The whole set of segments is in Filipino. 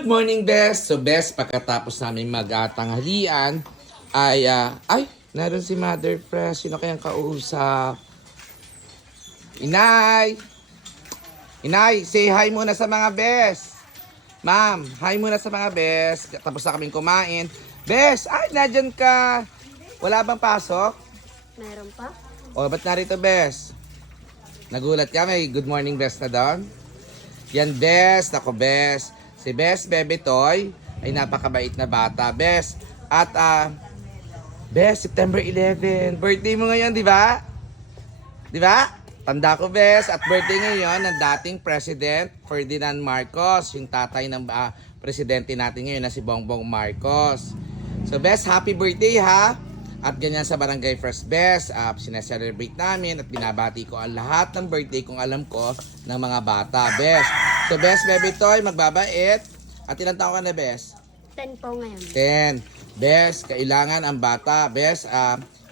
Good morning, Bes. So, Bes, pagkatapos namin magtanghalian, ay, naroon si Mother Fresh. Sino kayang kausap? Inay! Inay, say hi muna sa mga Bes. Ma'am, hi muna sa mga Bes. Tapos na kaming kumain. Bes, ay, nandyan ka. Wala bang pasok? Meron pa? O, ba't narito, Bes? Nagulat ka, may good morning, Bes na doon? Yan, Bes. Nako, Bes. Si Bes Bebe Toy ay napakabait na bata, Bes. At, Bes, September 11. Birthday mo ngayon, di ba? Di ba? Tanda ko, Bes. At birthday ngayon ng dating President Ferdinand Marcos, yung tatay ng presidente natin ngayon na si Bongbong Marcos. So, Bes, happy birthday, ha? At ganyan sa Barangay First Bes, sineselebrate namin at binabati ko ang lahat ng birthday kung alam ko ng mga bata, Bes. So, Bes Bebe Toy, magbabait. At ilang taon ka na, Bes? 10 po ngayon. 10. Bes, kailangan ang bata. Bes,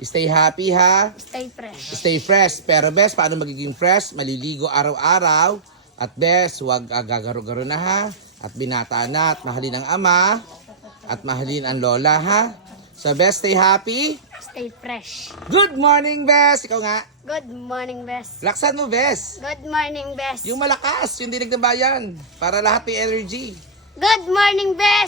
stay happy, ha? Stay fresh. Stay fresh. Pero, Bes, paano magiging fresh? Maliligo araw-araw. At, Bes, huwag gagaro-garo na, ha? At binataan na at mahalin ang ama. At mahalin ang lola, ha? So, Bes, stay happy. Stay fresh. Good morning, Bes! Ikaw nga. Good morning, Bes. Laksan mo, Bes. Good morning, Bes. Yung malakas, yung dinig ng bayan. Para lahat may energy. Good morning, Bes.